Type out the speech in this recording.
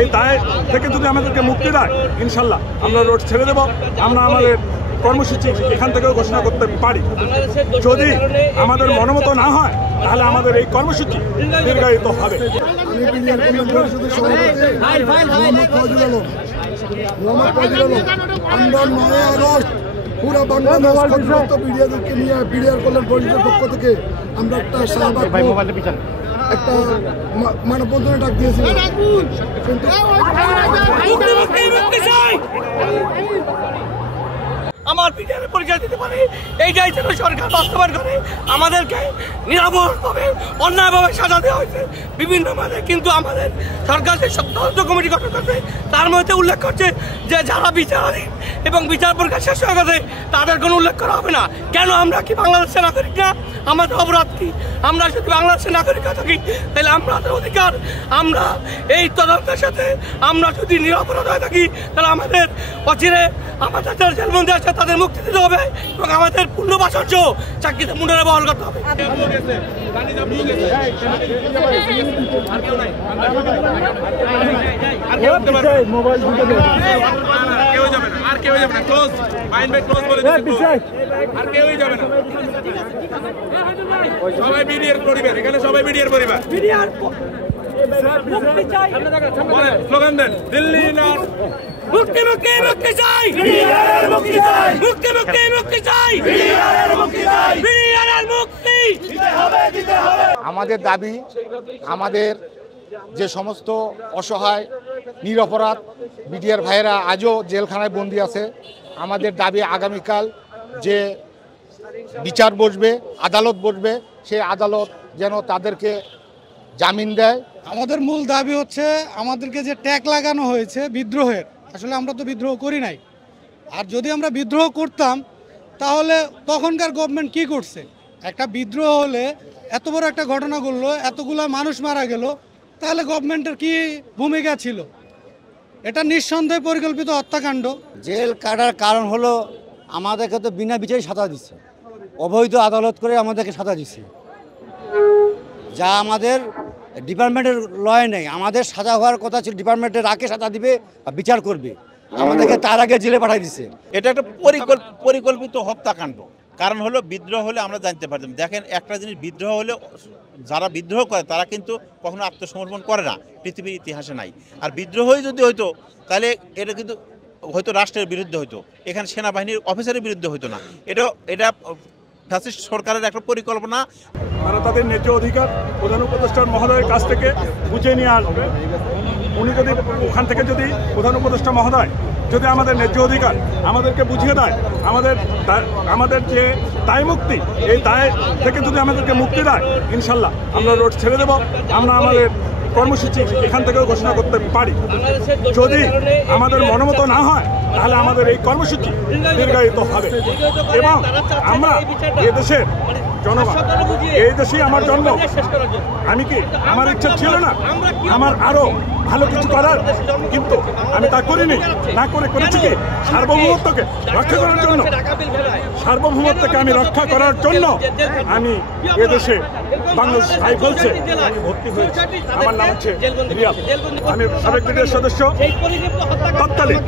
এই দায় থেকে যদি আমাদেরকে মুক্তি দেয় ইনশাল্লাহ আমরা রোড ছেড়ে দেব। আমরা আমাদের কর্মসূচি এখান থেকেও ঘোষণা করতে পারি। যদি আমাদের মনোমত না হয় তাহলে আমাদের এই কর্মসূচি দীর্ঘায়িত হবে। আমরা 9 আগস্ট পুরো বাংলাদেশ মিডিয়াদেরকে নিয়ে বিডিআর কল্যাণ পরিষদের পক্ষ থেকে আমরা একটা একটা মানববন্ধনে ডাক দিয়েছিলাম। আমার পিতার পরিচয় দিতে পারে এইটাই যেন সরকার বাস্তবায়ন করে। আমাদেরকে নিরাপদভাবে অন্যায়ভাবে সাজা দেওয়া হয়েছে বিভিন্ন মানে, কিন্তু আমাদের সরকার যে তদন্ত কমিটি গঠন করছে তার মধ্যে উল্লেখ করছে যে যারা বিচারাধীন এবং বিচার প্রক্রিয়া শেষ হয়ে গেছে তাদের কোনো উল্লেখ করা হবে না। কেন? আমরা কি বাংলাদেশের নাগরিক না? আমাদের অপরাধ কি? আমরা যদি বাংলাদেশের নাগরিক থাকি তাহলে আমাদের অধিকার, আমরা এই তদন্তের সাথে আমরা যদি নিরাপরাধ হয়ে থাকি তাহলে আমাদের অচিরে আমাদের যারা জেলবন্দি আছে তাদের মুক্তি দিতে হবে এবং আমাদের পুনর্বাসন সহ চাকরিতে মুন্ডনে বহাল করতে হবে। সবাই বিডিআর পরিবার, এখানে সবাই বিডিআর পরিবার। স্লোগান দেন, দিল্লি না মুক্তি মুক্তি মুক্তি চাই, মুক্তি মুক্তি মুক্তি চাই, মুক্তি। আমাদের দাবি, আমাদের যে সমস্ত অসহায় নিরপরাধ বিডিআর ভাইয়েরা আজও জেলখানায় বন্দী আছে, আমাদের দাবি আগামীকাল যে বিচার বসবে, আদালত বসবে, সেই আদালত যেন তাদেরকে জামিন দেয়। আমাদের মূল দাবি হচ্ছে আমাদেরকে যে ট্যাগ লাগানো হয়েছে বিদ্রোহের, আসলে আমরা তো বিদ্রোহ করি নাই। আর যদি আমরা বিদ্রোহ করতাম তাহলে তখনকার গভর্নমেন্ট কি করছে? একটা বিদ্রোহ হলে এত বড় একটা ঘটনা ঘটলো, এতগুলা মানুষ মারা গেল, তাহলে গভর্নমেন্টের কি ভূমিকা ছিল? এটা নিঃসন্দেহে পরিকল্পিত হত্যাকাণ্ড। জেল কাটার কারণ হলো আমাদেরকে তো বিনা বিচারে সাজা দিচ্ছে, অবৈধ আদালত করে আমাদেরকে সাজা দিচ্ছে, যা আমাদের ডিপার্টমেন্টের লয় নেই। আমাদের সাজা হওয়ার কথা ছিল ডিপার্টমেন্টের আগে সাজা দিবে বা বিচার করবে, আমাদেরকে তার আগে জেলে পাঠিয়ে দিচ্ছে। এটা একটা পরিকল্পিত হত্যাকাণ্ড। কারণ হলো বিদ্রোহ হলে আমরা জানতে পারতাম। দেখেন, একটা জিনিস, বিদ্রোহ হলে যারা বিদ্রোহ করে তারা কিন্তু কখনো আত্মসমর্পণ করে না, পৃথিবীর ইতিহাসে নাই। আর বিদ্রোহই যদি হইতো তাহলে এটা কিন্তু হয়তো রাষ্ট্রের বিরুদ্ধে হইতো, এখানে সেনাবাহিনীর অফিসারের বিরুদ্ধে হইতো না। এটা ফ্যাসিস্ট সরকারের একটা পরিকল্পনা। তারা তাদের ন্যায্য অধিকার প্রধান উপদেষ্টার মহোদয়ের কাছ থেকে বুঝে নিয়ে আসবে। উনি যদি ওখান থেকে যদি প্রধান উপদেষ্টা মহোদয় যদি আমাদের ন্যায্য অধিকার আমাদেরকে বুঝিয়ে দেয়, আমাদের যে দায় মুক্তি, এই দায় থেকে যদি আমাদেরকে মুক্তি দেয় ইনশাল্লাহ আমরা রোড ছেড়ে দেব। আমরা আমাদের কর্মসূচি এখান থেকেও ঘোষণা করতে পারি। যদি আমাদের মনোমত না হয় তাহলে আমাদের এই কর্মসূচি দীর্ঘায়িত হবে এবং আমরা এদেশের জনগণ, এই দেশেই আমার জন্ম। আমি কি আমার ইচ্ছা ছিল না আমার আরো ভালো কিছু করার? কিন্তু আমি তা করিনি। না করেছি কি সার্বভৌমত্বকে রক্ষা করার জন্য। সার্বভৌমত্বকে আমি রক্ষা করার জন্য আমি এদেশে বাংলাদেশ রাইফেলসে আমি ভর্তি হয়েছি। আমার নাম হচ্ছে রিয়াদ। আমি সাবেক বিডিআর সদস্য তৎকালীন।